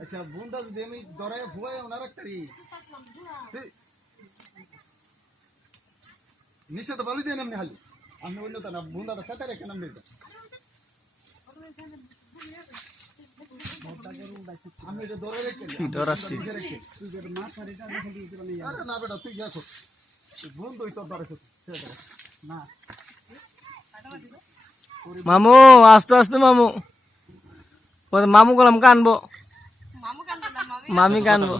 আচ্ছা বুন্দা যদি আমি দরায় ভুয়ায় ওনা রাখতারি নিচে তো বলি দিয়ে নামনি হালি আমি অন্য তো না বুন্দাটা সাথে রেখে নামনি আমি এটা ধরে রেখে না বেটা তুই গেছো বন্ধুই তোর ধরে না মামু আস্তে আস্তে মামু মামু গেলাম কানবো মামি কানবো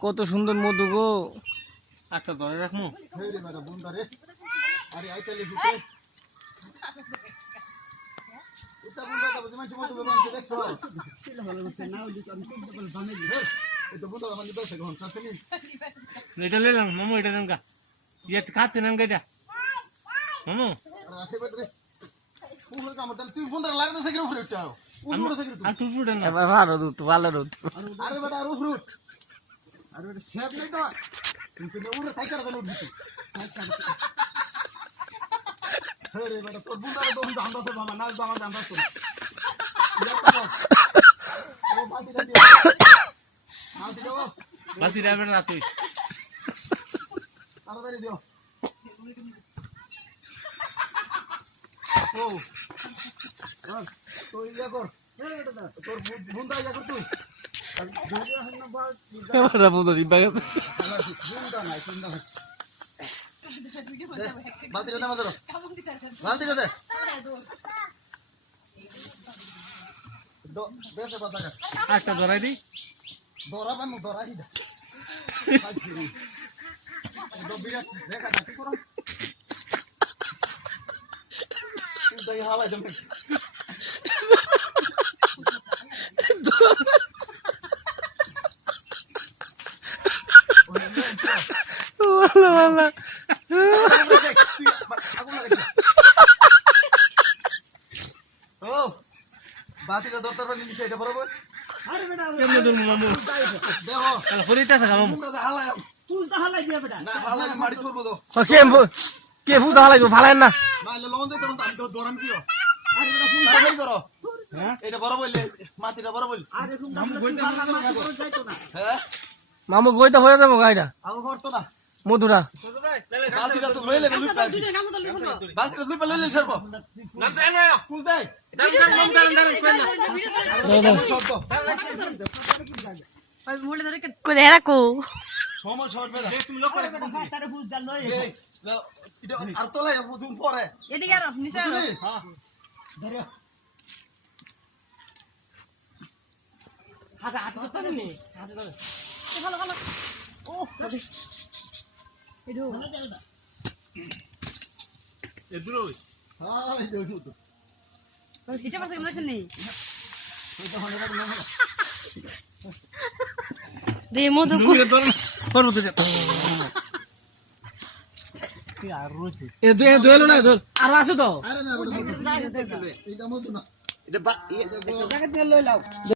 কত সুন্দর মধু গো একটা ধরে রাখমু রে মেরা বুন্দা রে আরে আইতালে ফুটে এটা বুন্দা তো বুঝি মাঝে মধু বেমান দেখছো ছিল ভালো হচ্ছে না ওই আমি খুব ডাবল বানে দিই এটা বুন্দা মানে 10 সেকেন্ড কাটনি এটা লেলাম মামু এটা নঙ্কা ইয়ে খাতে নঙ্কা এটা মামু রাতে বেটরে ফুল কাম তাহলে তুই বুন্দা লাগতেছে কি উপরে উঠছো উপরে থেকে আর তুই ফুটে না এবার ভালো দুধ ভালো দুধ আরে বেটা আর উপরে উঠ আরে বেটা শেপ নাই তো কিন্তু উপরে থাইকার দেন উঠবি রে বেটা তোর বুন্দা তো জানদাছে বাবা না বাবা জানদাছে ও বাতিটা দিও না দিও বাসি যাবে না তুই তাড়াতাড়ি দিও ও তুই ইয়া কর তোর বুন্দা ইয়া কর তুই ক্যামেরা বন্ধ দিবা গেছে বুন্দা নাই বুন্দা নাই বালতিটা দে মাদর বালতিটা দে বেশে পাতা কাট একটা ধরাই দি দরাবান দরাই দে বিরাট দেখা দেখি করো তুই হাওয়ায় জমে ভালো ও বাতিটা দরকার পানি নিচে এটা বরাবর আরে বেটা কেমনে দূর মামু দেখো তাহলে ফরিটা থাকা মামু তোমরা হালা তুই তো হালাই দিয়া বেটা না হালাই মারি করব তো কে ফুটা লাগবে ভালাই না নাইলে লোন দে তখন আমি তো দরাম কিও আরে বেটা ফুল সাইজ করো হ্যাঁ এটা বড় বললে মাটিটা বড় বল আরে মামু গইতে মাটি করে যাইতো না হ্যাঁ মামু গইতে হয়ে যাবো গাইটা আমি করতো না মধুরা বালতিটা তো লইলে লুই পাই বালতিটা লুই পাই লইলে সরব না দেয় না ফুল দেয় করে রাখো সময় শর্ট বেলা তুমি লোক করে তারে ফুল দাল লই এটা আর তো লাই বুঝুম পরে এদিকে আর নিচে আর হ্যাঁ ধরে হাতে হাতে তো নে হাতে ধরে ভালো ভালো ও এডো এদুরো হ্যাঁ এই দেখো তো সিটা পাশে কেমন আছেন নি দে মধু করব তো কি আর রইছে এ দুয়েলো না ধর আর আছে তো আরে না এটা মধু না এটা জায়গা দিয়ে লই লাও